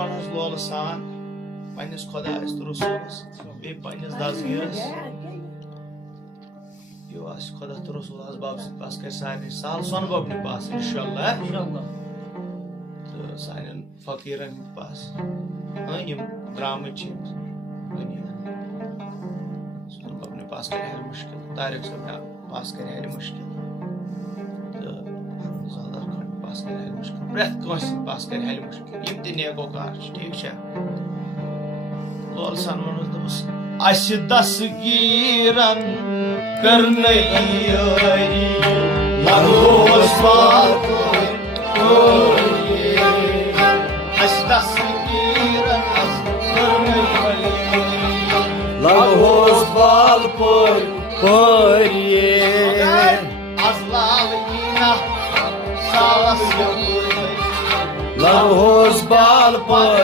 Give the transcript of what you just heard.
पढ़स लोल सान पन्निस खुदायस तो रसूलस बे पन्निस दसगीरस यो आस खुदा तो रसूल आस बाब से पास कर सारे साल सोन बाब ने पास इंशाल्लाह तो सारे फकीरन के पास हां ये ड्रामा चीज दुनिया सोन बाब ने पास कर है मुश्किल तारिक सब ने पास कर है मुश्किल तो ज़ादर खान पास कर है मुश्किल प्रेथ कोस पास कर है मुश्किल यम ते नेको कार ठीक है लोल सान मनोस दबस अस दसगीरन करने यारी लगोस बात अस दसगीरन करने लगोस बाल पोरिए अज़लाल ईना सालस लगोस बाल पोरिए